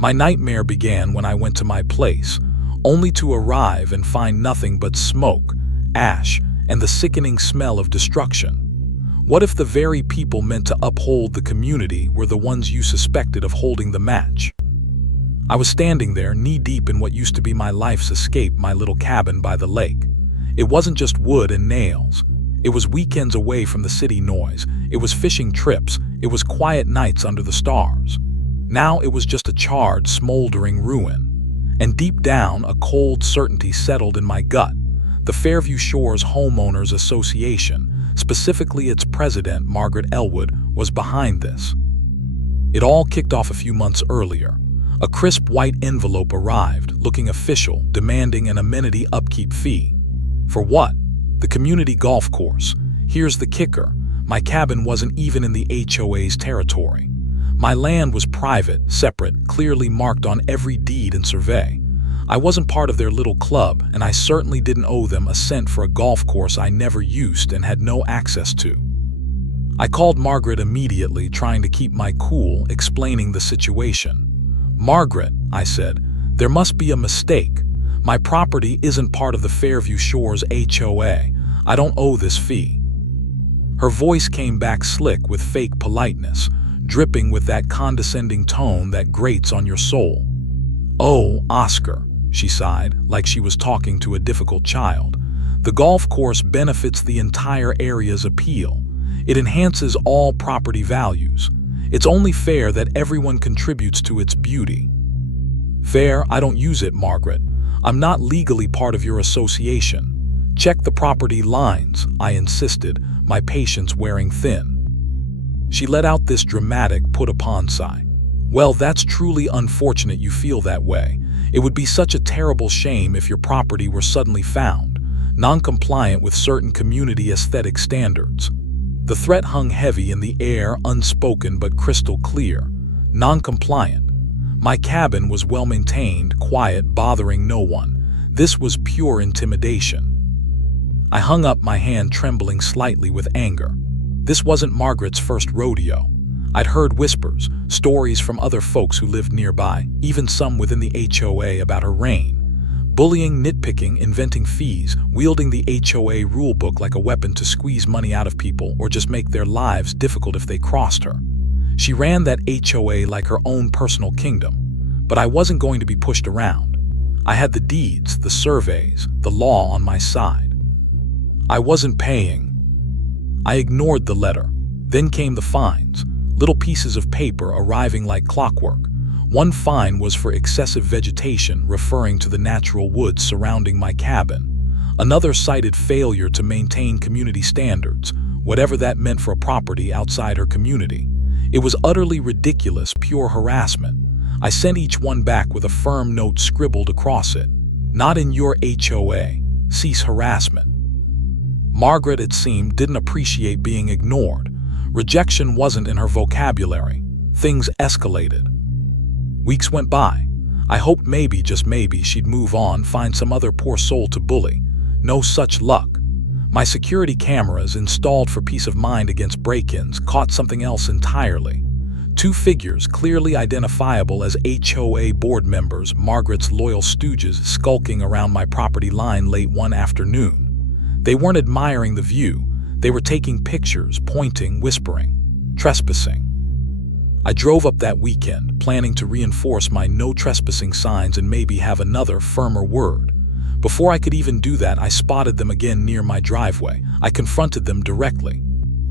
My nightmare began when I went to my place, only to arrive and find nothing but smoke, ash, and the sickening smell of destruction. What if the very people meant to uphold the community were the ones you suspected of holding the match? I was standing there, knee-deep in what used to be my life's escape, my little cabin by the lake. It wasn't just wood and nails. It was weekends away from the city noise. It was fishing trips. It was quiet nights under the stars. Now it was just a charred, smoldering ruin. And deep down, a cold certainty settled in my gut. The Fairview Shores Homeowners Association, specifically its president, Margaret Elwood, was behind this. It all kicked off a few months earlier. A crisp white envelope arrived, looking official, demanding an amenity upkeep fee. For what? The community golf course. Here's the kicker. My cabin wasn't even in the HOA's territory. My land was private, separate, clearly marked on every deed and survey. I wasn't part of their little club, and I certainly didn't owe them a cent for a golf course I never used and had no access to. I called Margaret immediately, trying to keep my cool, explaining the situation. "Margaret," I said, "there must be a mistake. My property isn't part of the Fairview Shores HOA. I don't owe this fee." Her voice came back slick with fake politeness, dripping with that condescending tone that grates on your soul. "Oh, Oscar," she sighed, like she was talking to a difficult child. "The golf course benefits the entire area's appeal. It enhances all property values. It's only fair that everyone contributes to its beauty." "Fair? I don't use it, Margaret. I'm not legally part of your association. Check the property lines," I insisted, my patience wearing thin. She let out this dramatic, put-upon sigh. "Well, that's truly unfortunate you feel that way. It would be such a terrible shame if your property were suddenly found non-compliant with certain community aesthetic standards." The threat hung heavy in the air, unspoken but crystal clear. Non-compliant. My cabin was well-maintained, quiet, bothering no one. This was pure intimidation. I hung up, my hand trembling slightly with anger. This wasn't Margaret's first rodeo. I'd heard whispers, stories from other folks who lived nearby, even some within the HOA, about her reign. Bullying, nitpicking, inventing fees, wielding the HOA rulebook like a weapon to squeeze money out of people or just make their lives difficult if they crossed her. She ran that HOA like her own personal kingdom, but I wasn't going to be pushed around. I had the deeds, the surveys, the law on my side. I wasn't paying. I ignored the letter. Then came the fines, little pieces of paper arriving like clockwork. One fine was for excessive vegetation, referring to the natural woods surrounding my cabin. Another cited failure to maintain community standards, whatever that meant for a property outside her community. It was utterly ridiculous, pure harassment. I sent each one back with a firm note scribbled across it. "Not in your HOA. Cease harassment." Margaret, it seemed, didn't appreciate being ignored. Rejection wasn't in her vocabulary. Things escalated. Weeks went by. I hoped maybe, just maybe, she'd move on, find some other poor soul to bully. No such luck. My security cameras, installed for peace of mind against break-ins, caught something else entirely. Two figures, clearly identifiable as HOA board members, Margaret's loyal stooges, skulking around my property line late one afternoon. They weren't admiring the view. They were taking pictures, pointing, whispering. Trespassing. I drove up that weekend, planning to reinforce my no trespassing signs and maybe have another, firmer word. Before I could even do that, I spotted them again near my driveway. I confronted them directly.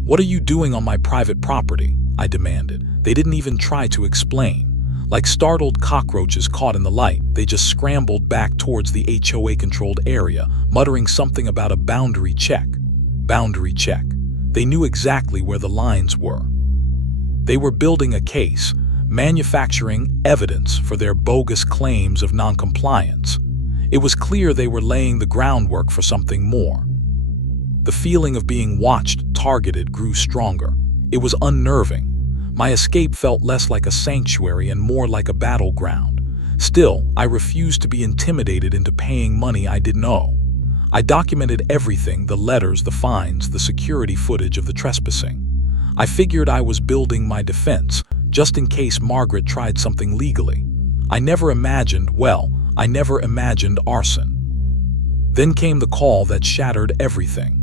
"What are you doing on my private property?" I demanded. They didn't even try to explain. Like startled cockroaches caught in the light, they just scrambled back towards the HOA-controlled area, muttering something about a boundary check. Boundary check. They knew exactly where the lines were. They were building a case, manufacturing evidence for their bogus claims of noncompliance. It was clear they were laying the groundwork for something more. The feeling of being watched, targeted, grew stronger. It was unnerving. My escape felt less like a sanctuary and more like a battleground. Still, I refused to be intimidated into paying money I didn't owe. I documented everything, the letters, the fines, the security footage of the trespassing. I figured I was building my defense, just in case Margaret tried something legally. I never imagined Arson. Then came the call that shattered everything.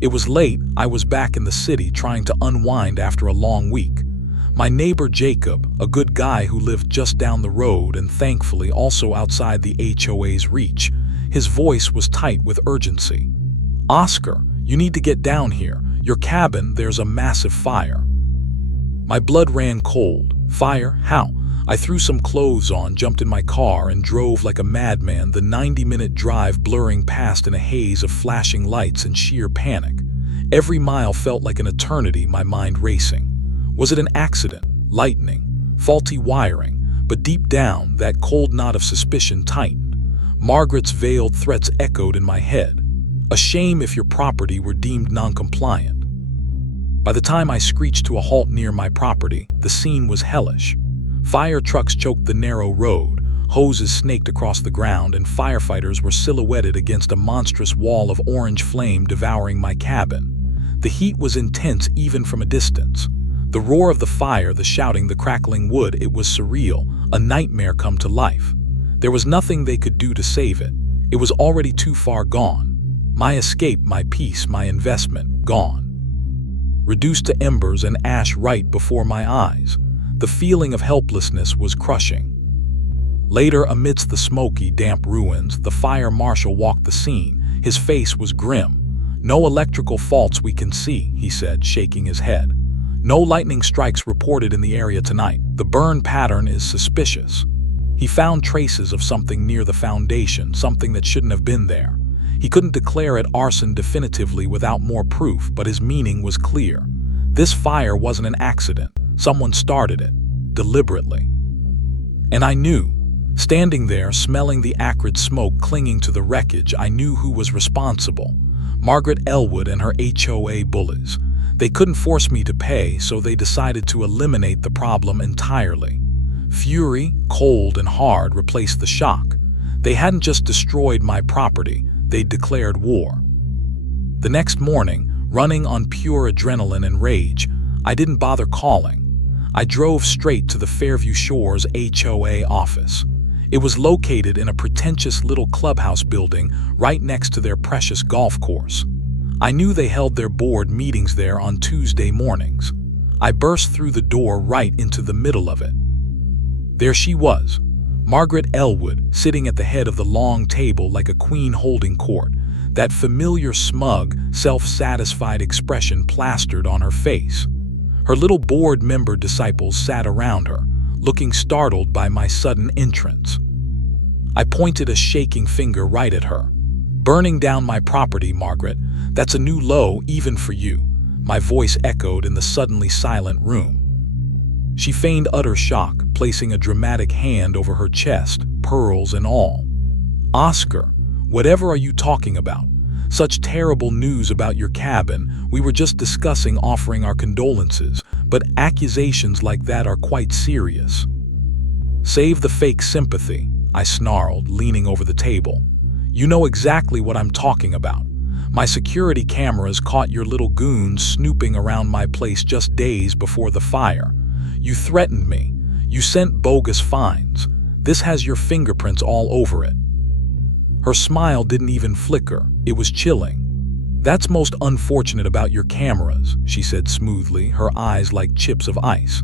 It was late, I was back in the city trying to unwind after a long week. My neighbor Jacob, a good guy who lived just down the road and thankfully also outside the HOA's reach, his voice was tight with urgency. "Oscar, you need to get down here. Your cabin, there's a massive fire." My blood ran cold. Fire? How? I threw some clothes on, jumped in my car, and drove like a madman, the 90-minute drive blurring past in a haze of flashing lights and sheer panic. Every mile felt like an eternity, my mind racing. Was it an accident? Lightning? Faulty wiring? But deep down, that cold knot of suspicion tightened. Margaret's veiled threats echoed in my head. A shame if your property were deemed non-compliant. By the time I screeched to a halt near my property, the scene was hellish. Fire trucks choked the narrow road, hoses snaked across the ground, and firefighters were silhouetted against a monstrous wall of orange flame devouring my cabin. The heat was intense even from a distance. The roar of the fire, the shouting, the crackling wood, it was surreal, a nightmare come to life. There was nothing they could do to save it. It was already too far gone. My escape, my peace, my investment, gone. Reduced to embers and ash right before my eyes. The feeling of helplessness was crushing. Later, amidst the smoky, damp ruins, the fire marshal walked the scene. His face was grim. "No electrical faults we can see," he said, shaking his head. "No lightning strikes reported in the area tonight. The burn pattern is suspicious." He found traces of something near the foundation, something that shouldn't have been there. He couldn't declare it arson definitively without more proof, but his meaning was clear. This fire wasn't an accident. Someone started it, deliberately. And I knew. Standing there, smelling the acrid smoke clinging to the wreckage, I knew who was responsible. Margaret Elwood and her HOA bullies. They couldn't force me to pay, so they decided to eliminate the problem entirely. Fury, cold and hard, replaced the shock. They hadn't just destroyed my property, they'd declared war. The next morning, running on pure adrenaline and rage, I didn't bother calling. I drove straight to the Fairview Shores HOA office. It was located in a pretentious little clubhouse building right next to their precious golf course. I knew they held their board meetings there on Tuesday mornings. I burst through the door right into the middle of it. There she was, Margaret Elwood, sitting at the head of the long table like a queen holding court, that familiar smug, self-satisfied expression plastered on her face. Her little board member disciples sat around her, looking startled by my sudden entrance. I pointed a shaking finger right at her. "Burning down my property, Margaret. That's a new low even for you," my voice echoed in the suddenly silent room. She feigned utter shock, placing a dramatic hand over her chest, pearls and all. "Oscar, whatever are you talking about? Such terrible news about your cabin. We were just discussing offering our condolences, but accusations like that are quite serious." "Save the fake sympathy," I snarled, leaning over the table. "You know exactly what I'm talking about. My security cameras caught your little goons snooping around my place just days before the fire. You threatened me. You sent bogus fines. This has your fingerprints all over it." Her smile didn't even flicker. It was chilling. "That's most unfortunate about your cameras," she said smoothly, her eyes like chips of ice.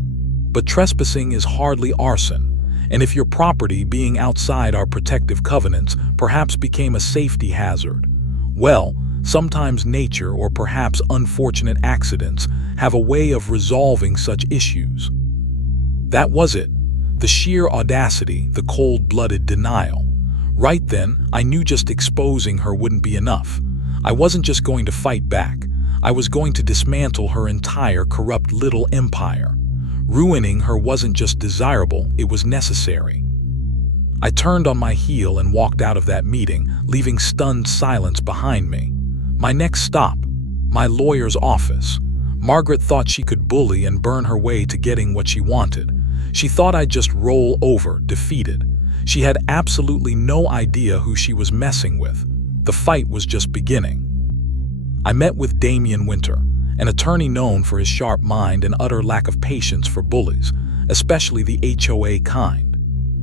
"But trespassing is hardly arson, and if your property, being outside our protective covenants, perhaps became a safety hazard, well, sometimes nature or perhaps unfortunate accidents have a way of resolving such issues." That was it. The sheer audacity, the cold-blooded denial. Right then, I knew just exposing her wouldn't be enough. I wasn't just going to fight back. I was going to dismantle her entire corrupt little empire. Ruining her wasn't just desirable, it was necessary. I turned on my heel and walked out of that meeting, leaving stunned silence behind me. My next stop, my lawyer's office. Margaret thought she could bully and burn her way to getting what she wanted. She thought I'd just roll over, defeated. She had absolutely no idea who she was messing with. The fight was just beginning. I met with Damian Winter, an attorney known for his sharp mind and utter lack of patience for bullies, especially the HOA kind.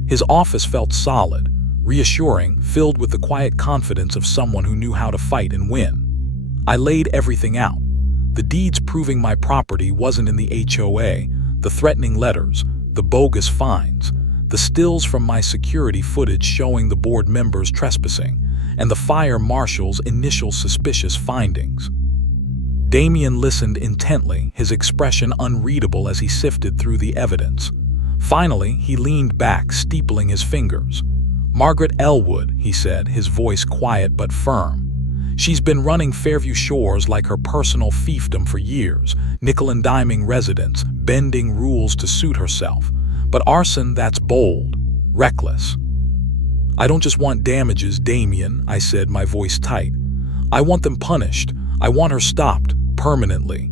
His office felt solid, reassuring, filled with the quiet confidence of someone who knew how to fight and win. I laid everything out. The deeds proving my property wasn't in the HOA, the threatening letters, the bogus fines, the stills from my security footage showing the board members trespassing, and the fire marshal's initial suspicious findings. Damien listened intently, his expression unreadable as he sifted through the evidence. Finally, he leaned back, steepling his fingers. "Margaret Elwood," he said, his voice quiet but firm. "She's been running Fairview Shores like her personal fiefdom for years, nickel-and-diming residents, bending rules to suit herself. But Arson, that's bold, reckless." "I don't just want damages, Damien," I said, my voice tight. "I want them punished. I want her stopped, permanently."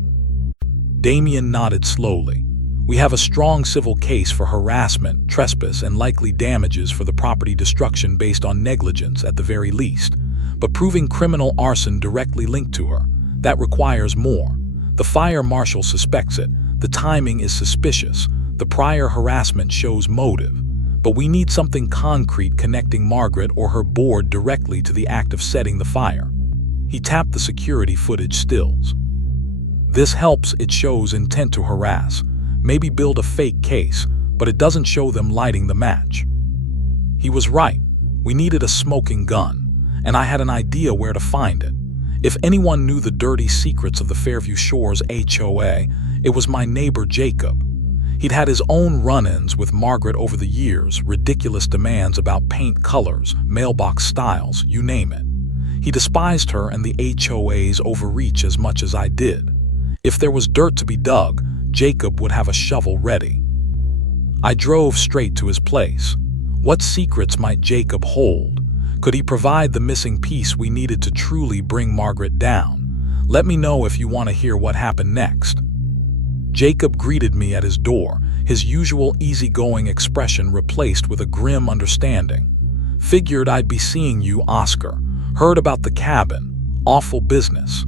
Damien nodded slowly. "We have a strong civil case for harassment, trespass, and likely damages for the property destruction based on negligence at the very least. But proving criminal arson directly linked to her, that requires more. The fire marshal suspects it, the timing is suspicious, the prior harassment shows motive. But we need something concrete connecting Margaret or her board directly to the act of setting the fire." He tapped the security footage stills. "This helps. It shows intent to harass. Maybe build a fake case, but it doesn't show them lighting the match." He was right. We needed a smoking gun, and I had an idea where to find it. If anyone knew the dirty secrets of the Fairview Shores HOA, it was my neighbor Jacob. He'd had his own run-ins with Margaret over the years, ridiculous demands about paint colors, mailbox styles, you name it. He despised her and the HOA's overreach as much as I did. If there was dirt to be dug, Jacob would have a shovel ready. I drove straight to his place. What secrets might Jacob hold? Could he provide the missing piece we needed to truly bring Margaret down? Let me know if you want to hear what happened next. Jacob greeted me at his door, his usual easygoing expression replaced with a grim understanding. "Figured I'd be seeing you, Oscar. Heard about the cabin. Awful business."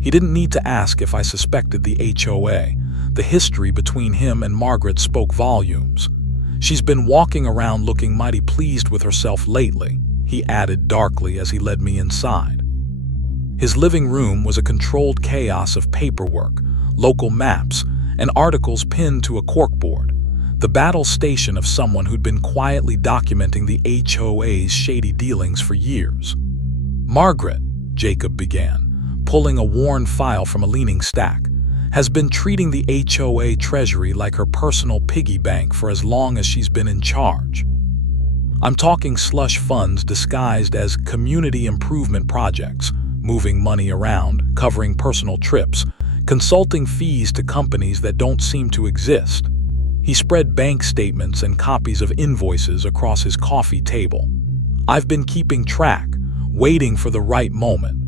He didn't need to ask if I suspected the HOA. The history between him and Margaret spoke volumes. "She's been walking around looking mighty pleased with herself lately," he added darkly as he led me inside. His living room was a controlled chaos of paperwork, local maps, and articles pinned to a corkboard. The battle station of someone who'd been quietly documenting the HOA's shady dealings for years. "Margaret," Jacob began, pulling a worn file from a leaning stack, "has been treating the HOA treasury like her personal piggy bank for as long as she's been in charge. I'm talking slush funds disguised as community improvement projects, moving money around, covering personal trips, consulting fees to companies that don't seem to exist." He spread bank statements and copies of invoices across his coffee table. "I've been keeping track, waiting for the right moment."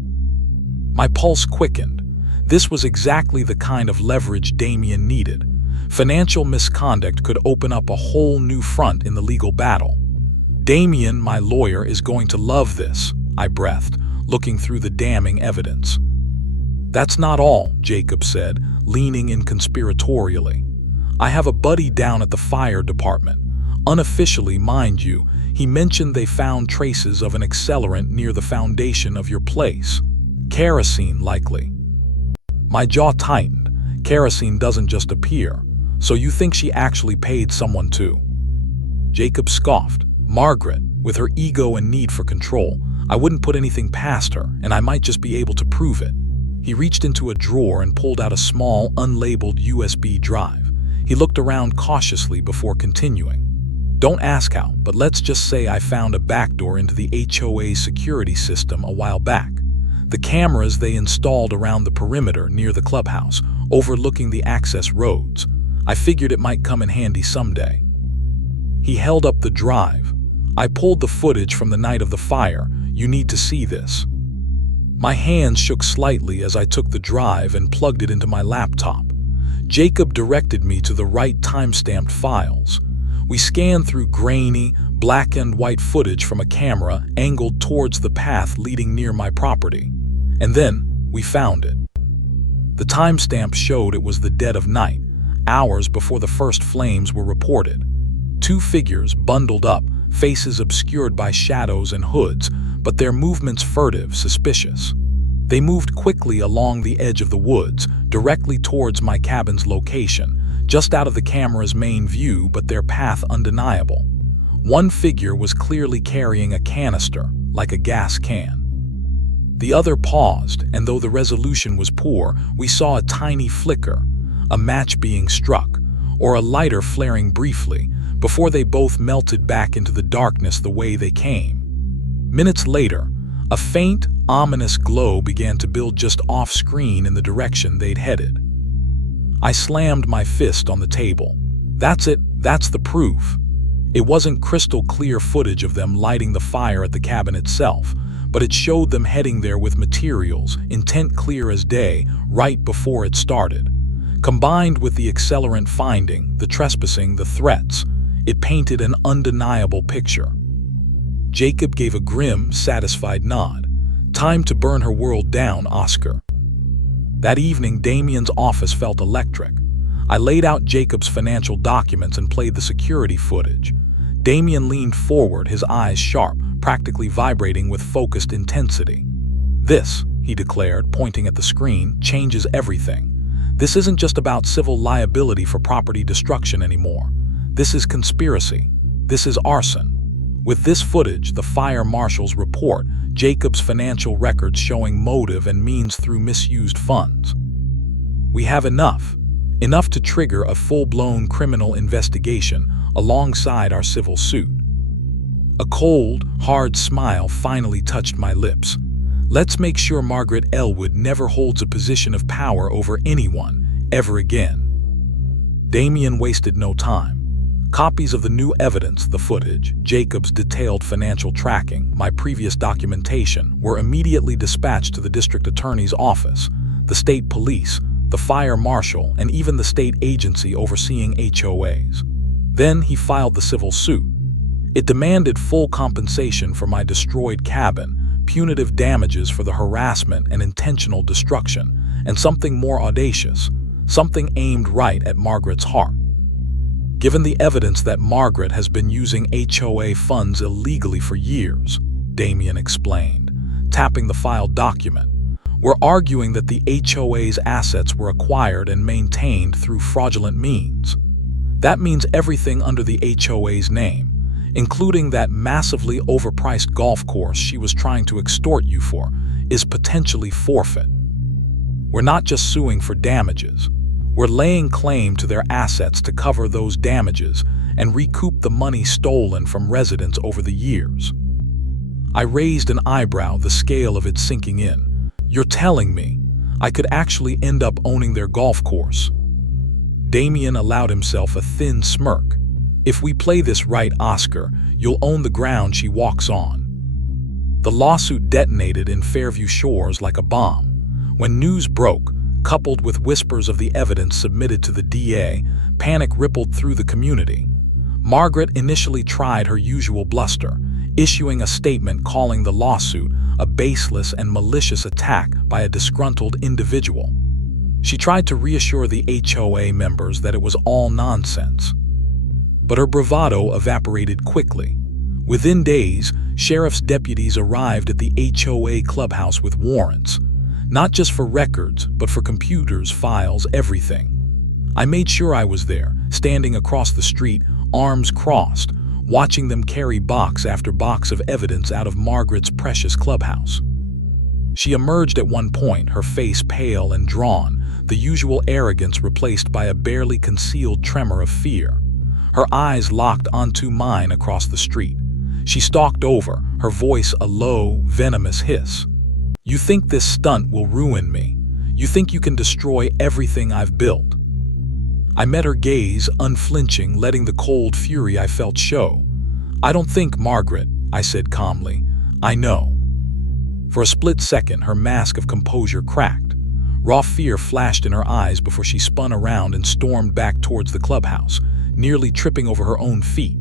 My pulse quickened. This was exactly the kind of leverage Damien needed. Financial misconduct could open up a whole new front in the legal battle. "Damien, my lawyer, is going to love this," I breathed, looking through the damning evidence. "That's not all," Jacob said, leaning in conspiratorially. "I have a buddy down at the fire department. Unofficially, mind you, he mentioned they found traces of an accelerant near the foundation of your place. Kerosene, likely." My jaw tightened. Kerosene doesn't just appear. "So you think she actually paid someone too?" Jacob scoffed. "Margaret, with her ego and need for control, I wouldn't put anything past her, and I might just be able to prove it." He reached into a drawer and pulled out a small, unlabeled USB drive. He looked around cautiously before continuing. "Don't ask how, but let's just say I found a backdoor into the HOA's security system a while back. The cameras they installed around the perimeter near the clubhouse, overlooking the access roads. I figured it might come in handy someday." He held up the drive. "I pulled the footage from the night of the fire. You need to see this." My hands shook slightly as I took the drive and plugged it into my laptop. Jacob directed me to the right time-stamped files. We scanned through grainy, black and white footage from a camera angled towards the path leading near my property. And then, we found it. The timestamp showed it was the dead of night, hours before the first flames were reported. Two figures bundled up, faces obscured by shadows and hoods, but their movements furtive, suspicious. They moved quickly along the edge of the woods, directly towards my cabin's location, just out of the camera's main view, but their path undeniable. One figure was clearly carrying a canister, like a gas can. The other paused, and though the resolution was poor, we saw a tiny flicker, a match being struck, or a lighter flaring briefly, before they both melted back into the darkness the way they came. Minutes later, a faint, ominous glow began to build just off-screen in the direction they'd headed. I slammed my fist on the table. That's it, that's the proof. It wasn't crystal clear footage of them lighting the fire at the cabin itself, but it showed them heading there with materials, intent clear as day, right before it started. Combined with the accelerant finding, the trespassing, the threats, it painted an undeniable picture. Jacob gave a grim, satisfied nod. Time to burn her world down, Oscar. That evening, Damien's office felt electric. I laid out Jacob's financial documents and played the security footage. Damien leaned forward, his eyes sharp, practically vibrating with focused intensity. "This," he declared, pointing at the screen, "changes everything. This isn't just about civil liability for property destruction anymore. This is conspiracy. This is arson." With this footage, the fire marshal's report, Jacob's financial records showing motive and means through misused funds. We have enough to trigger a full-blown criminal investigation alongside our civil suit. A cold, hard smile finally touched my lips. Let's make sure Margaret Elwood never holds a position of power over anyone, ever again. Damien wasted no time. Copies of the new evidence, the footage, Jacob's detailed financial tracking, my previous documentation, were immediately dispatched to the district attorney's office, the state police, the fire marshal, and even the state agency overseeing HOAs. Then he filed the civil suit. It demanded full compensation for my destroyed cabin, punitive damages for the harassment and intentional destruction, and something more audacious, something aimed right at Margaret's heart. Given the evidence that Margaret has been using HOA funds illegally for years, Damien explained, tapping the filed document, we're arguing that the HOA's assets were acquired and maintained through fraudulent means. That means everything under the HOA's name, including that massively overpriced golf course she was trying to extort you for, is potentially forfeit. We're not just suing for damages. We're laying claim to their assets to cover those damages and recoup the money stolen from residents over the years. I raised an eyebrow, the scale of it sinking in. You're telling me I could actually end up owning their golf course? Damien allowed himself a thin smirk. If we play this right, Oscar, you'll own the ground she walks on. The lawsuit detonated in Fairview Shores like a bomb. When news broke, coupled with whispers of the evidence submitted to the DA, panic rippled through the community. Margaret initially tried her usual bluster, issuing a statement calling the lawsuit a baseless and malicious attack by a disgruntled individual. She tried to reassure the HOA members that it was all nonsense. But her bravado evaporated quickly. Within days, sheriff's deputies arrived at the HOA clubhouse with warrants. Not just for records, but for computers, files, everything. I made sure I was there, standing across the street, arms crossed, watching them carry box after box of evidence out of Margaret's precious clubhouse. She emerged at one point, her face pale and drawn, the usual arrogance replaced by a barely concealed tremor of fear. Her eyes locked onto mine across the street. She stalked over, her voice a low, venomous hiss. "You think this stunt will ruin me? You think you can destroy everything I've built?" I met her gaze, unflinching, letting the cold fury I felt show. "I don't think, Margaret," I said calmly. "I know." For a split second, her mask of composure cracked. Raw fear flashed in her eyes before she spun around and stormed back towards the clubhouse, nearly tripping over her own feet.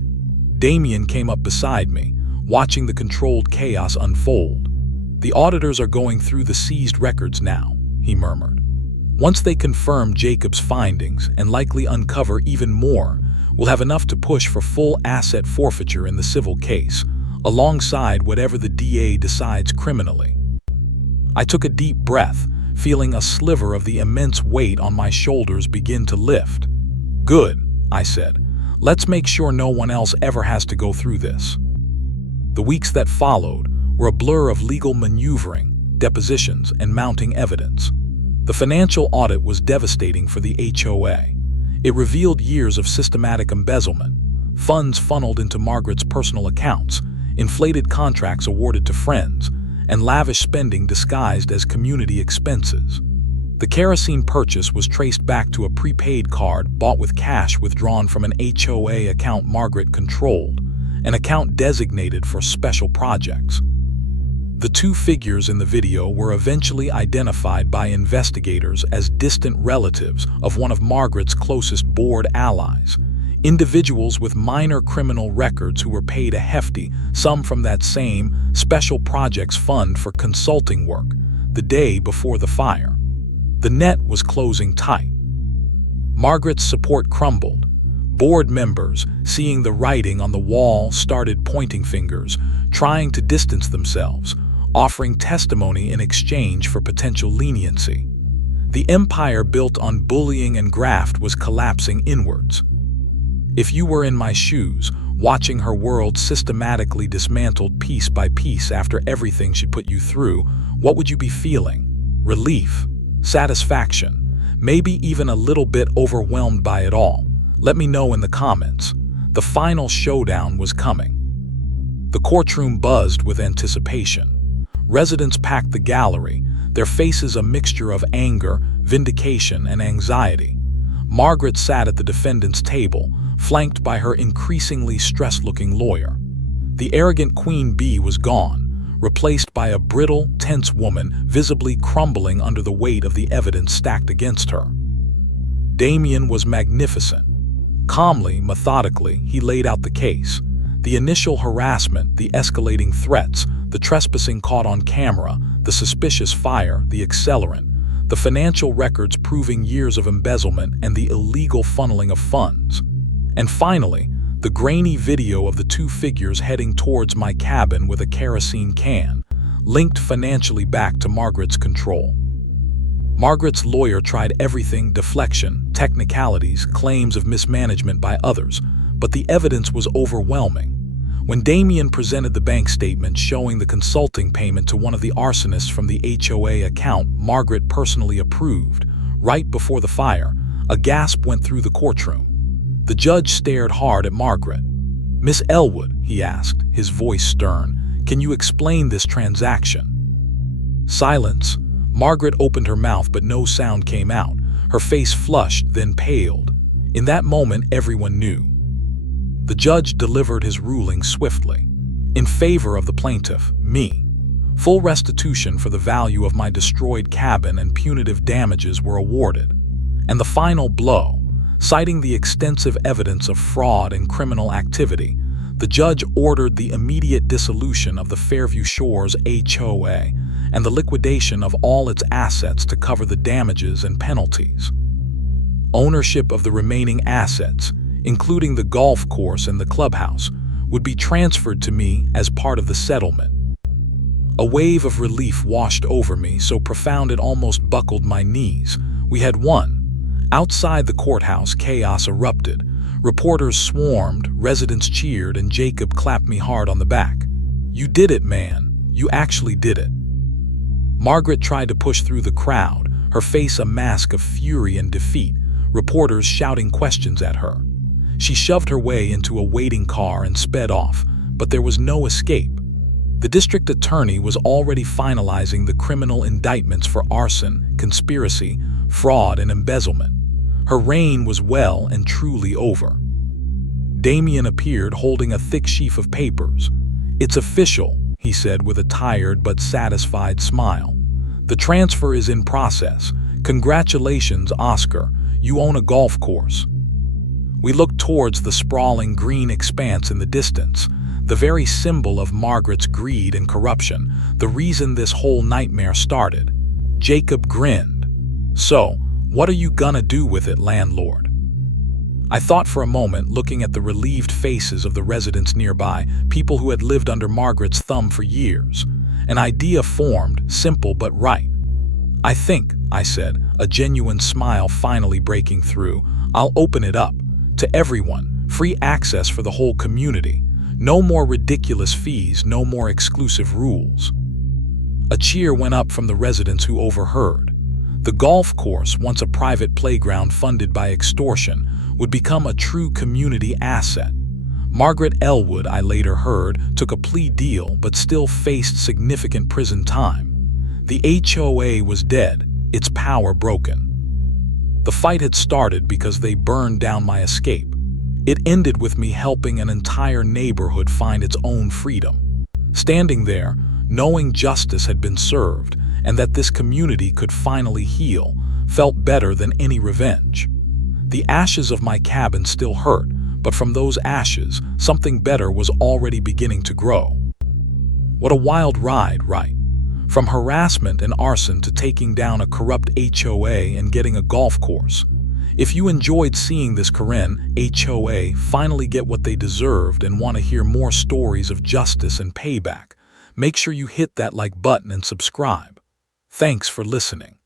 Damien came up beside me, watching the controlled chaos unfold. "The auditors are going through the seized records now," he murmured. "Once they confirm Jacob's findings and likely uncover even more, We'll have enough to push for full asset forfeiture in the civil case, alongside whatever the DA decides criminally. I took a deep breath, feeling a sliver of the immense weight on my shoulders begin to lift. Good, I said. Let's make sure no one else ever has to go through this. The weeks that followed were a blur of legal maneuvering, depositions, and mounting evidence. The financial audit was devastating for the HOA. It revealed years of systematic embezzlement, funds funneled into Margaret's personal accounts, inflated contracts awarded to friends, and lavish spending disguised as community expenses. The kerosene purchase was traced back to a prepaid card bought with cash withdrawn from an HOA account Margaret controlled, an account designated for special projects. The two figures in the video were eventually identified by investigators as distant relatives of one of Margaret's closest board allies, individuals with minor criminal records who were paid a hefty sum from that same special projects fund for consulting work the day before the fire. The net was closing tight. Margaret's support crumbled. Board members, seeing the writing on the wall, started pointing fingers, trying to distance themselves, offering testimony in exchange for potential leniency. The empire built on bullying and graft was collapsing inwards. If you were in my shoes, watching her world systematically dismantled piece by piece after everything she'd put you through, what would you be feeling? Relief? Satisfaction? Maybe even a little bit overwhelmed by it all? Let me know in the comments. The final showdown was coming. The courtroom buzzed with anticipation. Residents packed the gallery, their faces a mixture of anger, vindication, and anxiety. Margaret sat at the defendant's table, flanked by her increasingly stressed-looking lawyer. The arrogant Queen Bee was gone, replaced by a brittle, tense woman visibly crumbling under the weight of the evidence stacked against her. Damien was magnificent. Calmly, methodically, he laid out the case. The initial harassment, the escalating threats, the trespassing caught on camera, the suspicious fire, the accelerant, the financial records proving years of embezzlement and the illegal funneling of funds. And finally, the grainy video of the two figures heading towards my cabin with a kerosene can, linked financially back to Margaret's control. Margaret's lawyer tried everything: deflection, technicalities, claims of mismanagement by others, but the evidence was overwhelming. When Damien presented the bank statement showing the consulting payment to one of the arsonists from the HOA account Margaret personally approved, right before the fire, a gasp went through the courtroom. The judge stared hard at Margaret. "Miss Elwood," he asked, his voice stern, "can you explain this transaction?" Silence. Margaret opened her mouth, but no sound came out. Her face flushed, then paled. In that moment, everyone knew. The judge delivered his ruling swiftly. In favor of the plaintiff, me. Full restitution for the value of my destroyed cabin and punitive damages were awarded. And the final blow, citing the extensive evidence of fraud and criminal activity, the judge ordered the immediate dissolution of the Fairview Shores HOA and the liquidation of all its assets to cover the damages and penalties. Ownership of the remaining assets, including the golf course and the clubhouse, would be transferred to me as part of the settlement. A wave of relief washed over me, so profound it almost buckled my knees. We had won. Outside the courthouse, chaos erupted. Reporters swarmed, residents cheered, and Jacob clapped me hard on the back. "You did it, man. You actually did it." Margaret tried to push through the crowd, her face a mask of fury and defeat, reporters shouting questions at her. She shoved her way into a waiting car and sped off, but there was no escape. The district attorney was already finalizing the criminal indictments for arson, conspiracy, fraud, and embezzlement. Her reign was well and truly over. Damien appeared holding a thick sheaf of papers. "It's official," he said with a tired but satisfied smile. "The transfer is in process. Congratulations, Oscar. You own a golf course." We looked towards the sprawling green expanse in the distance, the very symbol of Margaret's greed and corruption, the reason this whole nightmare started. Jacob grinned. "So, what are you gonna do with it, landlord?" I thought for a moment, looking at the relieved faces of the residents nearby, people who had lived under Margaret's thumb for years. An idea formed, simple but right. I think, I said, a genuine smile finally breaking through, I'll open it up. To everyone, free access for the whole community. No more ridiculous fees, no more exclusive rules. A cheer went up from the residents who overheard. The golf course, once a private playground funded by extortion, would become a true community asset. Margaret Elwood, I later heard, took a plea deal but still faced significant prison time. The HOA was dead, its power broken. The fight had started because they burned down my escape. It ended with me helping an entire neighborhood find its own freedom. Standing there, knowing justice had been served and that this community could finally heal, felt better than any revenge. The ashes of my cabin still hurt, but from those ashes, something better was already beginning to grow. What a wild ride, right? From harassment and arson to taking down a corrupt HOA and getting a golf course. If you enjoyed seeing this Karen HOA finally get what they deserved and want to hear more stories of justice and payback, make sure you hit that like button and subscribe. Thanks for listening.